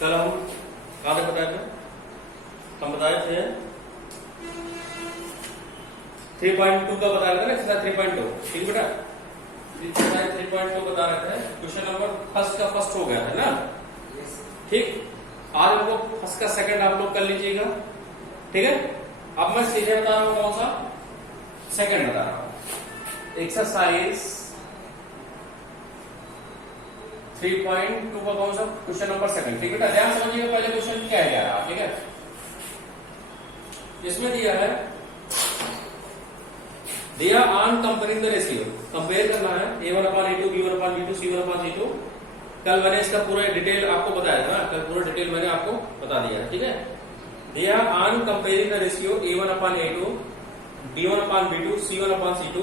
कल हम कहाँ तक बताए थे? हम बताए थे 3.2 का बता रहे थे ना, एक्सरसाइज 3.2। ठीक बेटा, 3.2 बता रहे थे। क्वेश्चन नंबर फर्स्ट का फर्स्ट हो गया है ना। ठीक, आज हम लोग फर्स्ट का सेकंड आप लोग कर लीजिएगा। ठीक है, अब मैं सीधे बता रहा हूं कौन सा सेकंड बता रहा हूं। एक्सरसाइज 3.2 का कौन सा क्वेश्चन नंबर सेकंड। ठीक है बेटा, ध्यान समझिएगा पहले क्वेश्चन क्या है यार। ठीक है, इसमें दिया है, दिया on comparing the ratio, compare करना है A1 upon A2, B1 upon B2, C1 upon C2। कल मैंने इसका पूरा डिटेल आपको बताया था, कल पूरा डिटेल मैंने आपको बता दिया है। ठीक है, दिया on comparing the ratio A1 upon A2, B1 upon B2, C1 upon C2,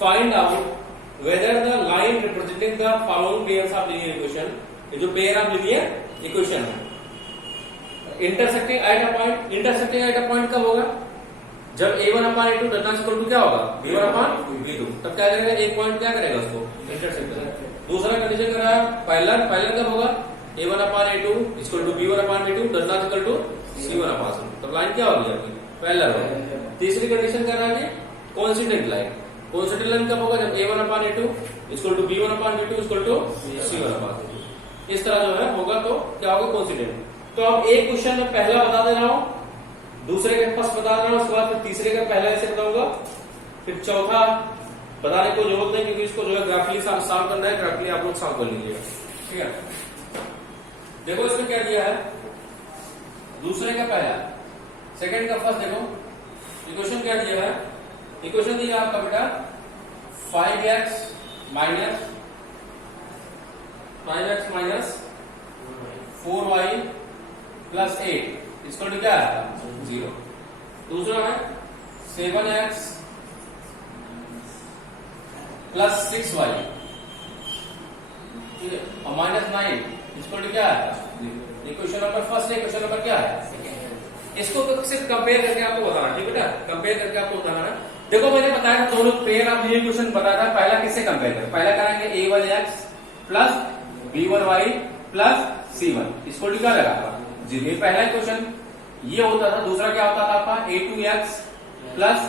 find out whether the line representing the following pairs of linear equation, ये जो पेयर ऑफ लीनियर इक्वेशन है, intersecting at a point. Intersecting at a point कब होगा? जब A1 upon A2 does not equal to क्या होगा? B1 upon B2। तब क्या करेगा? एक पॉइंट क्या करेगा? उसको इंटरसेक्ट करेगा। दूसरा कंडीशन कर रहा है पैरेलल। पैरेलल कब होगा? A1 upon A2 equal to B1 upon B2 does not equal to C1 upon C2। तब लाइन क्या होगी आपकी? पैरेलल होगी। तीसरी कंडीशन कर रहा है कोइंसिडेंट लाइन। कोइंसिडेंट लाइन कब होगा? जब A1 upon A2 equal to B1 upon B2 equal to C1 upon C2। इस तरह जो है होगा तो क्या होगा? कोइंसिडेंट। तो अब एक क्वेश्चन में पहला बता दे रहा हूं, दूसरे का फर्स्ट बता रहा हूं, उसके बाद फिर तीसरे का पहला ऐसे बताऊंगा, फिर चौथा बताने को जरूरत नहीं क्योंकि इसको जो है ग्राफिकली सॉल्व करना है। ग्राफिकली आप लोग सॉल्व कर लीजिएगा। ठीक है, देखो इसमें क्या दिया है, दूसरे का पहला, सेकंड का फर्स्ट। देखो इक्वेशन क्या दिया है, इक्वेशन दिया आपका बेटा 5x माइनस 4y प्लस 8 इसको क्या है? 0। दूसरा है 7x प्लस 6y, ठीक है, और माइनस 9 इसको क्या है? इक्वेशन नंबर फर्स्ट है। इक्वेशन नंबर क्या है? इसको तो सिर्फ कंपेयर करके आपको बताना। ठीक है बेटा, कंपेयर करके आपको बताना है। देखो मैंने बताया था दोनों पेयर ऑफ लीनियर इक्वेशन बताया था। पहला किससे कंपेयर करें? पहला करेंगे A1x plus B1y plus C1 इसको क्या लगा? 0। ये पहला इक्वेशन ये होता था। दूसरा क्या होता था आपका? A2x plus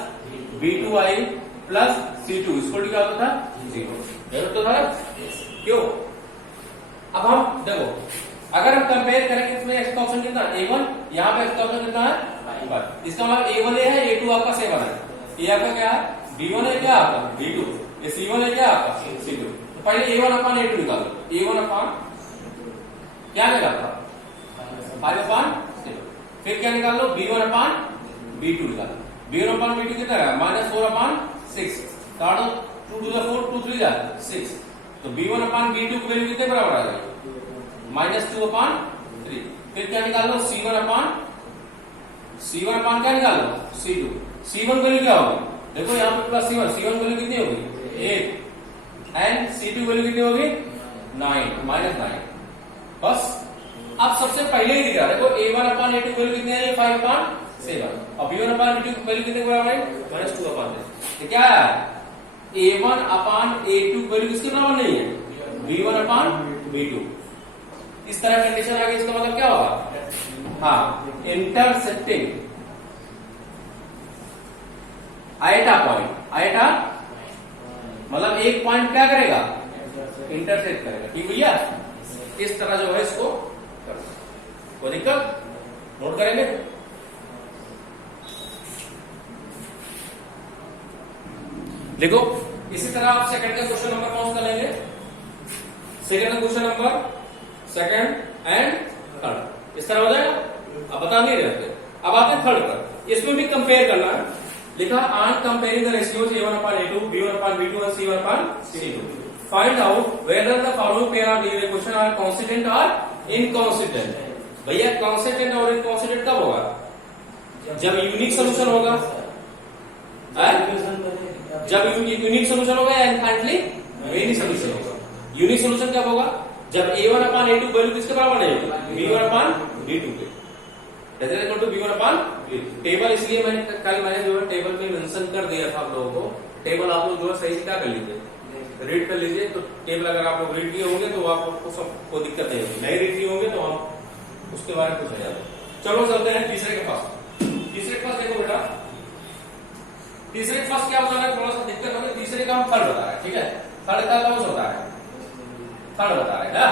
B2y plus C2 इसको क्या होता था? 0 तो था। क्यों? अब हम देखो, अगर हम कंपेयर करेंगे इसमें एक्स का ऑप्शन कितना? A1, यहाँ पे एक्स का ऑप्शन कितना है? 1। इसका मतलब A1 है, A2 आपका 7 है, ये आपका क्या है? B1 है, क्या आपका? B2, ये C1 है, क्या आपका? C2। तो पहले A1 अपॉन A2 निकालो। A1 अपॉन क्या निकालता? 5 अपॉन 7। फिर क्या निकाल लो? B1 अपॉन B2 निकालो। B1 अपॉन B2 कितना है? -4 अपॉन 6। 2 to the 4, 2 3 6। तो B1 अपॉन B2 की वैल्यू कितने बराबर आ जाएगी? -2 अपॉन 3। फिर क्या निकाल लो? C1 अपॉन क्या निकाल लो? C2। C1 वैल्यू क्या होगी? देखो यहाँ पे प्लस C1 वैल्यू कितनी होगी? 8 एंड C2 वैल्यू कितनी होगी? 9 -9। बस अब सबसे पहले ही दिख रहा है, देखो A1 अपॉन A2 वैल्यू कितनी है? 5 अपॉन 7 और B1 अपॉन B2 वैल्यू कितने बराबर है? -2 अपॉन 3। तो क्या है? A1 अपॉन A2 वैल्यू किसके बराबर नहीं है? B1 upon B2। इस तरह कंडीशन आ गई, इसका मतलब क्या होगा? हाँ, इंटरसेक्टिंग आयटा पॉइंट। आयटा मतलब एक पॉइंट क्या करेगा? इंटरसेक्ट करेगा। ठीक भैया, इस तरह जो है इसको कोई दिक्कत? नोट करेंगे। देखो इसी तरह आप सेकंड का क्वेश्चन नंबर कौन सा लेंगे? सेकंड का question number second and third इस तरह हो जाएगा। अब बता नहीं रहे। अब आते हैं थर्ड पर, इसमें भी कंपेयर करना है। लिखा on comparing the ratios A1 upon A2, B1 upon B2 और C1 upon C2, find out whether the following pair of linear equation are constant और इनकांस्टेंट। भैया कांस्टेंट और इनकांस्टेंट कब होगा? जब यूनिक सोल्यूशन होगा। जब यूनिक सोल्यूशन होगा या इनफाइनाइटली मेनी सोल्यूशन होगा। यूनिक सोल्यूशन कब होगा? जब A1 अपॉन A2 वैल्यू किसके बराबर नहीं होगी? B1 अपॉन B2 के। B1 अपॉन टेबल, इसलिए मैंने जो है टेबल में मेंशन कर दिया था आप लोगों को। टेबल आप लोग जो है सही से क्या कर लीजिए, रीड कर लीजिए। तो टेबल अगर आप लोग रीड किए होंगे तो आपको सब कोई दिक्कत नहीं होगी। नहीं रीड किए होंगे तो हम उसके बारे में पूछा जाता है। चलो चलते हैं तीसरे के पास। तीसरे के पास देखो बेटा, तीसरे के पास क्या होता है, थोड़ा सा दिक्कत होगी। तीसरे का हम थर्ड बता रहे हैं, ठीक है। थर्ड का कौन सा होता है, थर्ड बता रहे हैं।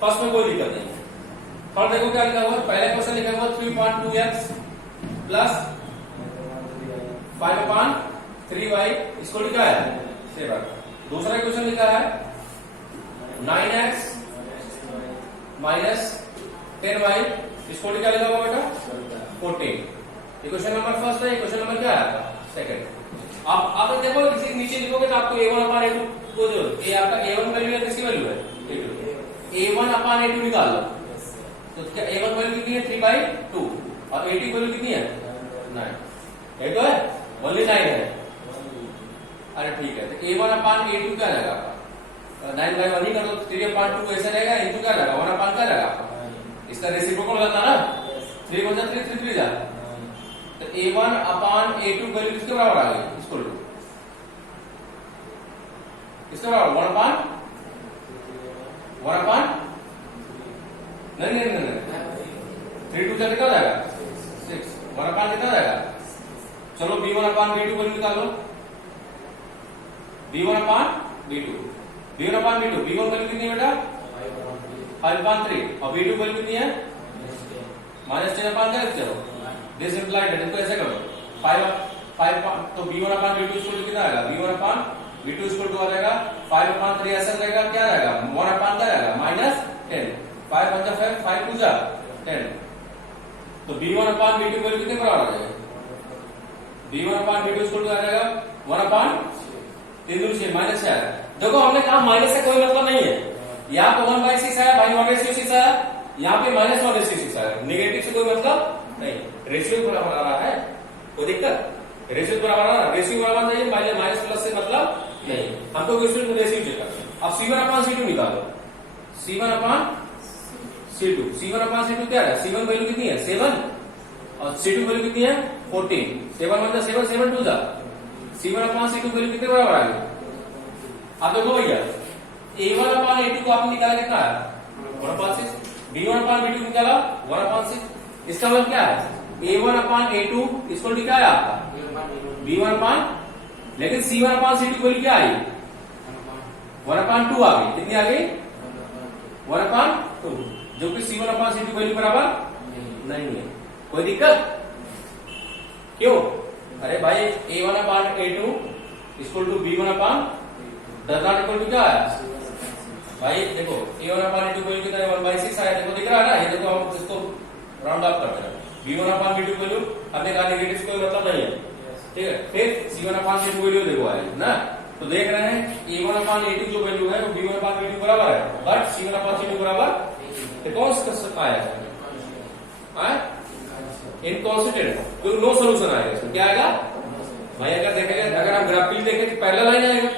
फर्स्ट में कोई दिक्कत नहीं। थर्ड देखो क्या लिखा हुआ, पहले क्वेश्चन लिखा हुआ 3.2x प्लस 5/3y इसको लिखा है 7। दूसरा क्वेश्चन लिखा है 9x माइनस 10y इसको लिखा हुआ बेटा 14। क्वेश्चन नंबर फर्स्ट है, क्वेश्चन नंबर क्या है, सेकंड। आप देखो इसी नीचे लिखोगे तो आपको a1/a2 को जो ये आपका a1 वैल्यू है, किसकी वैल्यू है, a1/a2 निकाल लो। तो क्या a1 वैल्यू कितनी है, 3/2 और a2 वैल्यू कितनी है, 9। ये तो है ओनली 9 है। अरे ठीक है, तो a1/a2 क्या रहेगा, 9/1 ही कर दो, 3/2 ऐसे रहेगा, इनटू क्या रहेगा 1/, क्या रहेगा, इसका रेसिप्रोकल रहता ना, 3 1 3 3 3 जा। तो a1/a2 वैल्यू किसके बराबर आ गई, इक्वल टू किसके बराबर, 1/1 नहीं 3 2 कितना जाएगा 6, 1/, कितना जाएगा। चलो b1/b2 वैल्यू निकालो, b1/b2 b1/b2 b1 वैल्यू कितनी है बेटा 5/3 और b2 वैल्यू कितनी है -10/, क्या हो दिस इंप्लाइड है। इसको ऐसे करो 5 तो b1/b2 इक्वल कितना आएगा, b1/b2 इक्वल टू आ जाएगा 5/3 ऐसा रहेगा, क्या रहेगा 1/, क्या रहेगा -10, 5 1 5 5 2 जा 10। तो b1/b2 वैल्यू कितने बराबर आ जाएगा, b1/b2 इक्वल टू आ जाएगा 1/3 -6। देखो हमने कहा माइनस से कोई मतलब नहीं है, यहाँ पे 1/6 आया भाई, 1/6 आया, यहाँ पे -1/6 आया, नेगेटिव से कोई मतलब नहीं, रेशियो बराबर आ रहा है, कोई दिक्कत, रेशियो बराबर आ रहा है, रेशियो बराबर नहीं है, माइनस प्लस से मतलब नहीं, हमको रेशियो चेक करना है। अब c1/c2 निकालो, c1/c2 क्या है, c1 वैल्यू कितनी है 7 और c2 वैल्यू कितनी है 14, 7 1 7 7 2 जा, c1/c2 वैल्यू कितने बराबर आ गई। आप देखो भैया a1/a2 को आपने निकाला कितना है 1/6, b1/b2 निकाला 1/6, इसका मतलब क्या है a1/a2 इसको क्या है आपका b1/, लेकिन c1/c2 वैल्यू क्या आई 1/2 आ गई, कितनी आ गई 1/2, जो कि c1/c2 वैल्यू बराबर नहीं है। कोई दिक्कत क्यों, अरे भाई a1/a2 equal to b1/, does not equal to क्या है भाई, देखो a1/a2 वैल्यू कितना है 1/6 आया, देखो दिख रहा है ना, ये देखो हम इसको राउंड अप करते हैं, b1/b2 वैल्यू हमने कहा नेगेटिव कोई मतलब नहीं है, ठीक है। फिर c1/c2 वैल्यू देखो आई ना, तो देख रहे हैं a1/a2 जो वैल्यू है वो b1/b2 बराबर है, बट c1/c2 बराबर कौन सा आया इनकॉन्स्टेंट, क्योंकि नो सोल्यूशन आएगा इसमें, क्या आएगा भाई, अगर देखेंगे, अगर आप ग्राफिकली देखें तो पहला लाइन आएगा,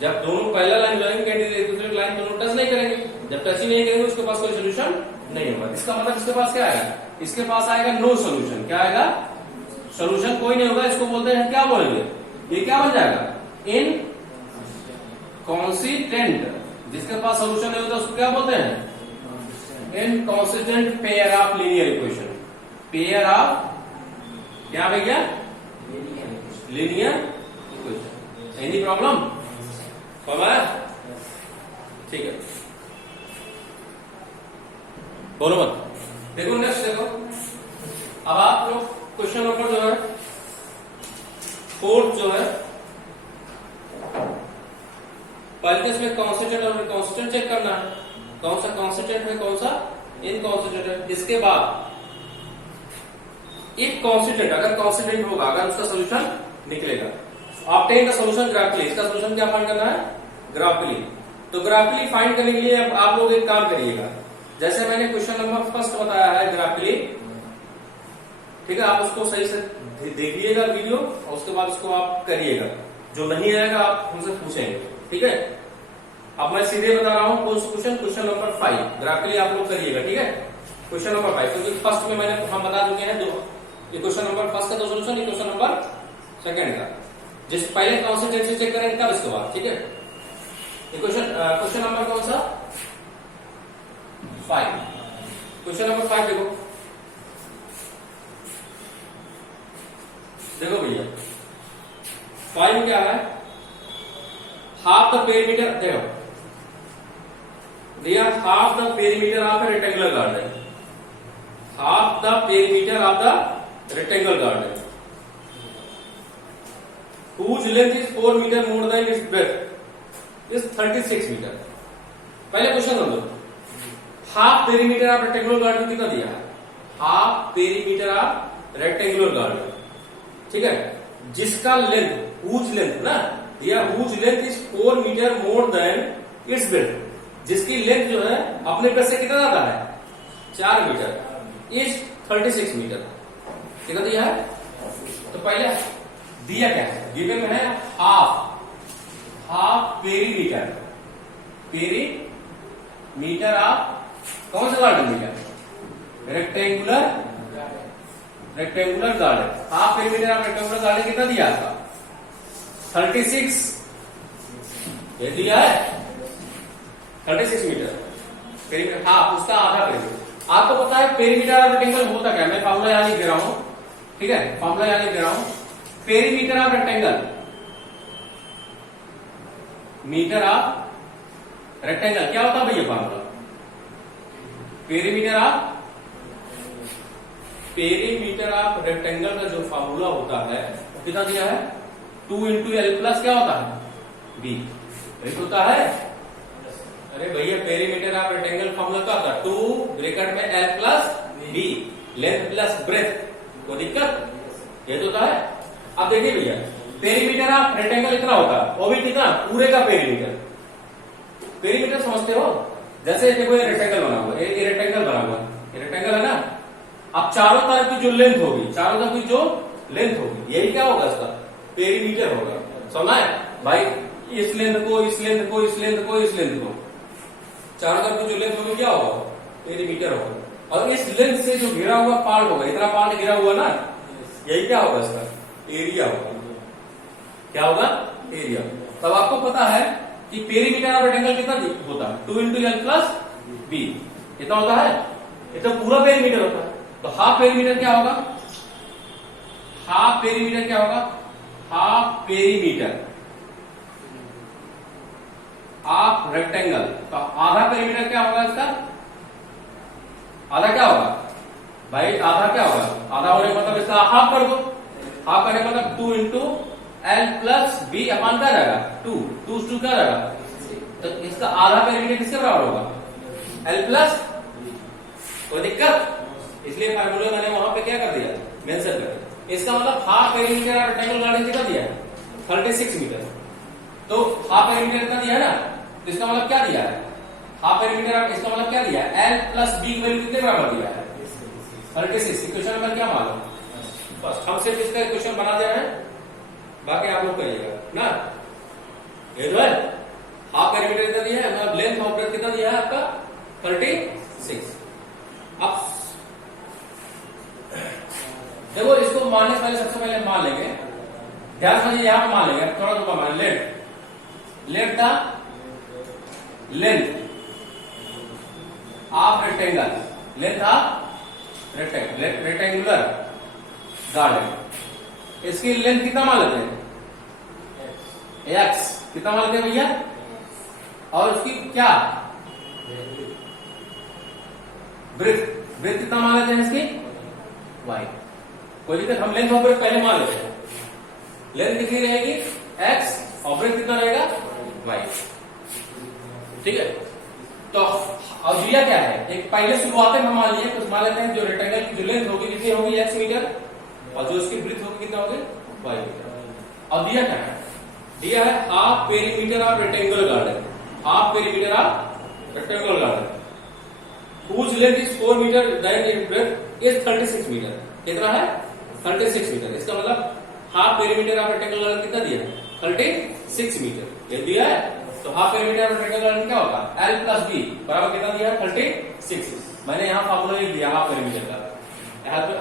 जब दोनों पहला लाइन ज्वाइन करेंगे एक दूसरे लाइन दोनों टच नहीं करेंगे, जब टच ही नहीं करेंगे उसके पास कोई सोल्यूशन नहीं होगा। इसका मतलब इसके पास क्या आएगा, इसके पास आएगा नो सोल्यूशन, क्या आएगा सोल्यूशन कोई नहीं होगा, इसको बोलते हैं क्या बोलेंगे, ये क्या बन जाएगा इन कॉन्सिस्टेंट, जिसके पास सोल्यूशन नहीं होता उसको क्या बोलते हैं inconsistent pair of linear equation, pair of क्या भैया लीनियर इक्वेशन। एनी प्रॉब्लम ठीक है, बोलो मत। देखो नेक्स्ट देखो, अब आप लोग क्वेश्चन नंबर जो है 4 जो है, पहले इसमें कॉन्स्टेंट और कॉन्स्टेंट चेक करना है, कौन सा कॉन्स्टेंट है कौन सा इनकॉन्स्टेंट है। इसके बाद इफ कॉन्स्टेंट, अगर कॉन्स्टेंट होगा, अगर उसका सोल्यूशन निकलेगा, ऑब्टेन द सॉल्यूशन ग्राफिकली, इसका सोल्यूशन क्या फाइंड करना है ग्राफिकली। तो ग्राफिकली फाइंड करने के लिए आप लोग एक काम करिएगा, जैसे मैंने क्वेश्चन नंबर फर्स्ट बताया है ग्राफिकली, ठीक है, आप उसको सही से देखिएगा वीडियो और उसके बाद उसको आप करिएगा, जो नहीं आएगा आप हमसे पूछेंगे, ठीक है। अब मैं सीधे बता रहा हूं कौन सा क्वेश्चन, क्वेश्चन नंबर 5 ग्राफिकली आप लोग करिएगा, ठीक है। क्वेश्चन नंबर 5 क्योंकि फर्स्ट में मैंने हम बता चुके हैं, ये क्वेश्चन नंबर फर्स्ट का तो सोल्यूशन, ये क्वेश्चन नंबर सेकंड का, जिस पहले कॉन्स्टेंट से चेक करेंगे तब इसके बाद, ठीक है। क्वेश्चन नंबर कौन सा 5 क्वेश्चन नंबर 5 देखो, देखो भैया 5 क्या है, हाफ द पेरीमीटर, देखो भैया half the perimeter of A rectangular garden, half the perimeter of the rectangular garden whose length is 4 meter more than its breadth is 36 meter। पहले question number, half perimeter of rectangular garden कितना दिया है, half perimeter of rectangular garden, ठीक है, जिसका length, whose length ना दिया, whose length is 4 metre more than its breadth, जिसकी लेंथ जो है अपने पेड़ से कितना ज्यादा है, 4 मीटर, इज 36 मीटर, कितना दिया है। तो पहले दिया क्या है, गिवन में है हाफ पेरीमीटर, पेरीमीटर ऑफ कौन सा गार्डन दिया, rectangular garden, half perimeter of rectangular garden कितना दिया आपका, 36, ये दिया है 36 मीटर पेरीमीटर, हाफ उसका आधा पेरीमीटर। आपको पता है पेरीमीटर ऑफ रेक्टेंगल होता क्या, मैं फॉर्मूला यहां लिख दे रहा हूं, ठीक है, फॉर्मूला यहां लिख दे रहा हूं, perimeter of rectangle, metre of rectangle क्या होता है भैया फॉर्मूला, पेरीमीटर ऑफ रेक्टेंगल का जो फॉर्मूला होता है कितना दिया है, 2 इंटू एल प्लस क्या होता है बी, एक होता है, अरे भैया पेरीमीटर ऑफ रेक्टेंगल फॉर्मूला क्या होता है, 2 ब्रैकेट में L plus B, length plus breadth, कोई दिक्कत, ये तो होता है। अब देखिए भैया पेरीमीटर ऑफ रेक्टेंगल इतना होता है, वो भी कितना, पूरे का पेरीमीटर, पेरीमीटर समझते हो, जैसे देखो ये रेक्टेंगल बना हुआ, ये रेक्टेंगल बना हुआ, ये रेक्टेंगल है ना, अब चारों तरफ की जो लेंथ होगी, चारों तरफ की जो लेंथ होगी, यही क्या होगा इसका पेरीमीटर होगा, समझा है भाई, इस लेंथ को इस लेंथ को इस लेंथ को इस लेंथ को, चारों तरफ की जो लेंथ होगी क्या होगा, पेरीमीटर होगा, और इस लेंथ से जो घिरा हुआ पार्ट होगा, इतना पार्ट घिरा हुआ ना, यही क्या होगा इसका एरिया होगा, क्या होगा एरिया। तब आपको पता है कि पेरीमीटर ऑफ रेक्टेंगल कितना होता है, 2 इंटू एल प्लस बी, कितना होता है, ये तो पूरा पेरीमीटर होता है। तो हाफ पेरीमीटर क्या होगा, हाफ पेरीमीटर क्या होगा, हाफ पेरीमीटर ऑफ रेक्टेंगल, तो आधा पेरीमीटर क्या होगा इसका, आधा क्या होगा भाई, आधा क्या होगा, आधा होने का मतलब इसका हाफ कर दो, हाफ करने का मतलब 2 इंटू एल प्लस बी अपान क्या रहेगा, 2 क्या रहेगा, तो इसका आधा पेरीमीटर किसके बराबर होगा, एल प्लस, कोई दिक्कत, इसलिए फार्मूला मैंने वहां पे क्या कर दिया, मेंशन कर दिया। इसका मतलब half perimeter of rectangle garden कितना दिया है, 36 मीटर, तो हाफ पेरीमीटर कितना दिया है ना, तो इसका मतलब क्या दिया है, हाफ पेरीमीटर, इसका मतलब क्या दिया है, एल प्लस बी की वैल्यू कितने बराबर दिया है, 36। इक्वेशन नंबर क्या मालूम, बस हम सिर्फ इसका इक्वेशन बना दे रहे हैं, बाकी आप लोग करिएगा ना। ये जो है हाफ पेरीमीटर कितना दिया है, मतलब लेंथ ऑफ ब्रेथ कितना दिया है आपका 36। अब देखो इसको मानने से पहले सबसे पहले मान लेंगे, ध्यान से यहां पर मान लेंगे, थोड़ा थोड़ा मान let the length of rectangle, length of rectangular garden, इसकी लेंथ कितना मान लेते हैं, एक्स कितना मान लेते हैं भैया, और उसकी क्या ब्रेथ कितना मान लेते हैं इसकी, वाई, कोई दिक्कत, हम लेंथ और ब्रेथ पहले मान लेते हैं, लेंथ कितनी रहेगी एक्स और ब्रेथ कितना रहेगा वाई, ठीक है। तो अब दिया क्या है, एक पहले शुरुआत में हम मान लिए, तो मान लेते हैं जो रेक्टेंगल की जो लेंथ होगी कितनी होगी, एक्स मीटर, और जो उसकी ब्रेथ होगी कितना होगी वाई मीटर। अब दिया क्या है, दिया है half perimeter of rectangular garden, half perimeter of rectangular garden whose length is 4 meter then its breadth is 36 meter, कितना है 36 मीटर। इसका मतलब half perimeter of rectangular garden कितना दिया है 36 मीटर, ये दिया है। तो half perimeter of rectangular garden क्या होगा, एल प्लस बी बराबर कितना दिया है 36। मैंने यहाँ फॉर्मूला लिख दिया हाफ पेरीमीटर का,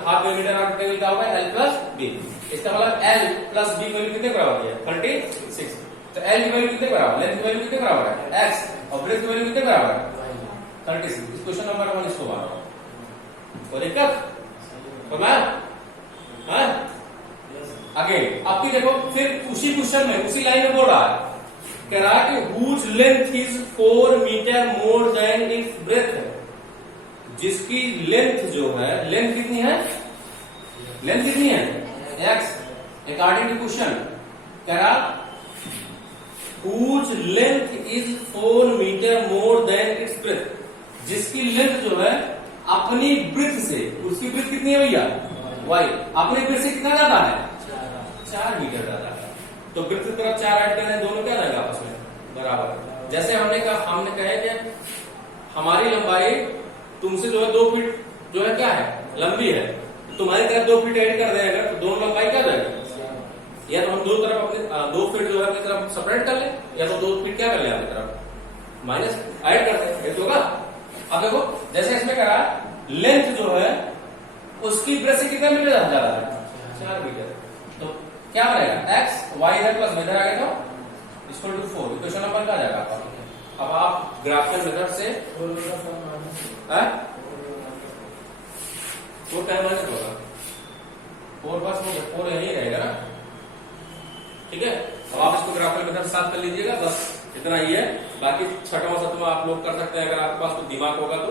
हाफ पेरीमीटर ऑफ रेक्टेंगल क्या होगा एल प्लस बी, इसका मतलब एल प्लस बी वैल्यू कितने बराबर है 36। तो एल की वैल्यू कितने बराबर, लेंथ की वैल्यू कितने बराबर है एक्स, और ब्रेथ की वैल्यू कितने बराबर है 36। इस क्वेश्चन नंबर 1 इसको मानो, कोई दिक्कत है? अगेन आपकी देखो, फिर उसी क्वेश्चन में उसी लाइन में बोल रहा है, कह रहा है कि whose length is 4 metre more than its breadth है, जिसकी लेंथ जो है, लेंथ कितनी है, लेंथ कितनी है x अकॉर्डिंग टू क्वेश्चन, कह रहा whose length is 4 metre more than its breadth, जिसकी लेंथ जो है अपनी ब्रेथ से, उसकी ब्रेथ कितनी है भैया y, अपनी ब्रेथ से कितना ज्यादा है 4 मीटर ज्यादा है, तो ब्रेथ की तरफ 4 ऐड करें, दोनों क्या रहेगा आपस में बराबर। जैसे हमने कहा कि हमारी लंबाई तुमसे जो है 2 फीट जो है क्या है लंबी है, तुम्हारी तरफ 2 फीट ऐड कर देगा तो दोनों लंबाई क्या रहेगी, या तो हम दो तरफ अपने 2 फीट जो है अपनी तरफ सेपरेट कर ले, या तो 2 फीट क्या कर ले अपनी तरफ माइनस ऐड कर दे, होगा। अब देखो जैसे इसमें करा लेंथ जो है उसकी ब्रेथ से कितना मीटर ज्यादा है 4 मीटर, तो क्या बनेगा एक्स वाई इधर प्लस इधर आ गया तो इक्वल टू 4, इक्वेशन नंबर क्या आ जाएगा आपका। अब आप ग्राफिकल मेथड से वो क्या माइनस होगा 4 बस 4 यही रहेगा ना, ठीक है। अब आप इसको ग्राफिकल मेथड साथ कर लीजिएगा, बस इतना ही है, बाकी छठा और सातवां आप लोग कर सकते हैं अगर आपके पास तो दिमाग होगा तो।